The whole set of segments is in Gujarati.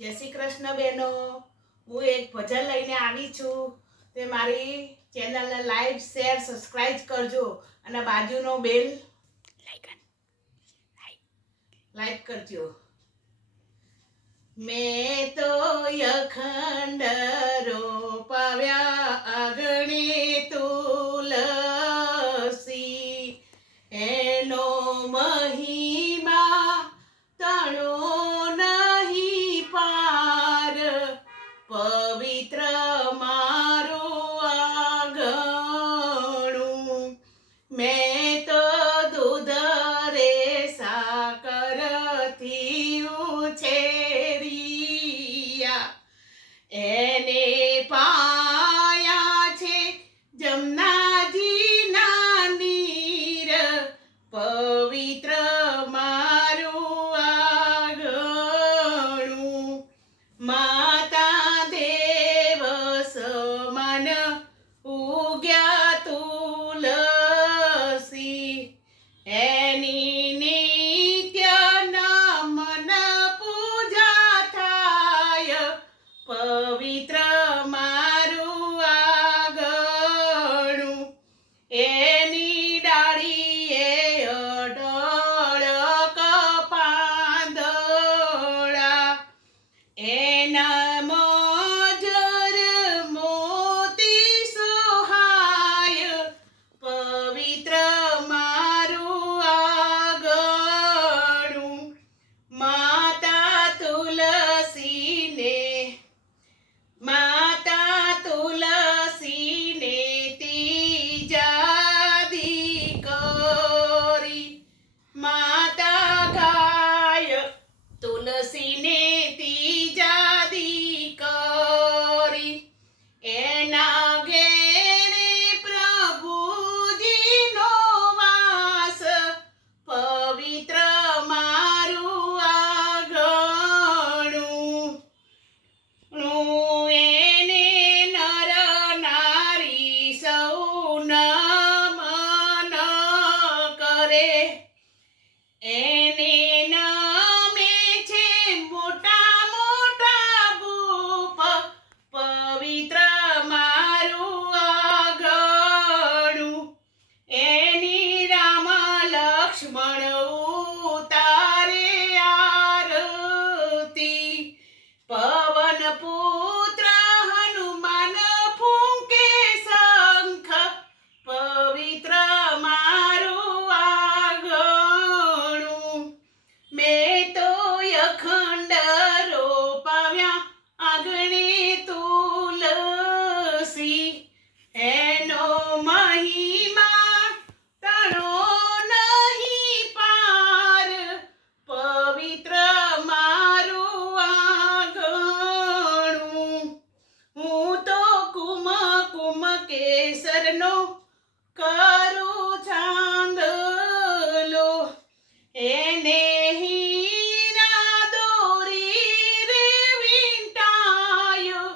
જય શ્રી કૃષ્ણ બહેનો. હું એક ભજન લઈને આવી છું. તે મારી ચેનલને લાઈક શેર સબસ્ક્રાઈબ કરજો અને બાજુનો બેલ લાઈક કરજો. મેં તો અખંડ રોપાવ્યા આંગણે તુલસી, એનો મહિમા તણો નહીં પાર, પવિત્ર મારું આંગણું. મેં તો દૂધ રે સાકરથી ઉછેર્યા, એને પાયા છે જમનાજીના નીર, પવિત્ર મારું આંગણું. માતા દેવ સમાન ઉગ્યા તુલસી, એની નિત્ય નમન પૂજા થાય, પવિત્ર મારું આંગણું. એની ડાળીએ અઢળ કપાંદળા, એના મજર મોતી સોહાય, પવિત્ર મારું આંગણું. માતા તુલસીને ત્રીજા દી કરી, માતા ગાય તુલસીને ત્રીજા દી કરી, એના ઘેરે પ્રભુજીનો વાસ, પવિત્ર મારું આંગણું. એને નર નારી સૌ નમન કરે, એને નામે છે મોટા મોટા ભૂપ, પવિત્ર મારું આંગણું. એની રામ લક્ષ્મણ ઉતારે આરતી, પવન પુત્ર હનુમાન ફૂંકે શંખ, પવિત્ર મારું આંગણું. મેં તો અખંડ રોપાવ્યા આંગણે તુલસી, એનો મહિમા તણો નહીં પાર, પવિત્ર મારું આંગણું. હું તો કુમ કેસરનો કરું ચાંદલો, એને હીરા દોરી રે વીંટાયો,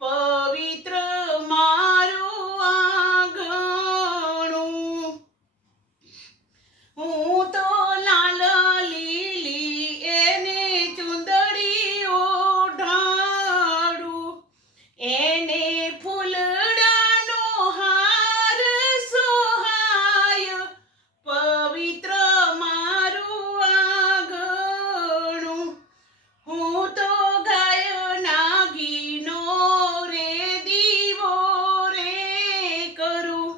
પવિત્ર મારું આંગણું. હું તો લાલ લીલી એને ચુંદડી ઓઢાડું, એને ફૂલડાનો હાર સોહાય, પવિત્ર મારું આંગણું. હું તો ગાયના ઘીનો રે દીવો રે કરું,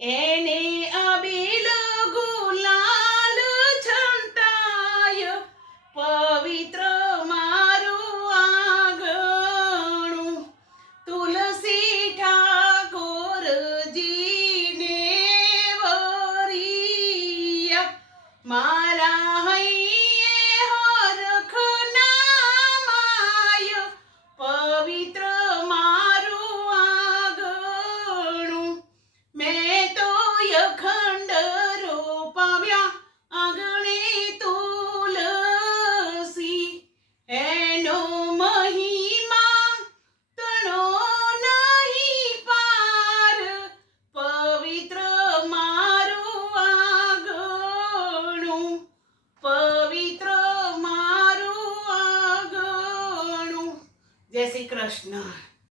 એને અબીલ ગુલાલ છંટાય, પવિત્ર મારું આંગણું. તુલસી ઠાકોરજીને વરિયા, મારા હૈયે હરખ નામાય, પવિત્ર મારું આંગણું. મેં તો અખંડ રોપાવ્યા આંગણે તુલસી, એનો મહિમા તણો નહીં પાર, પવિત્ર મારું આંગણું, પવિત્ર મારું આંગણું. જય શ્રી કૃષ્ણ.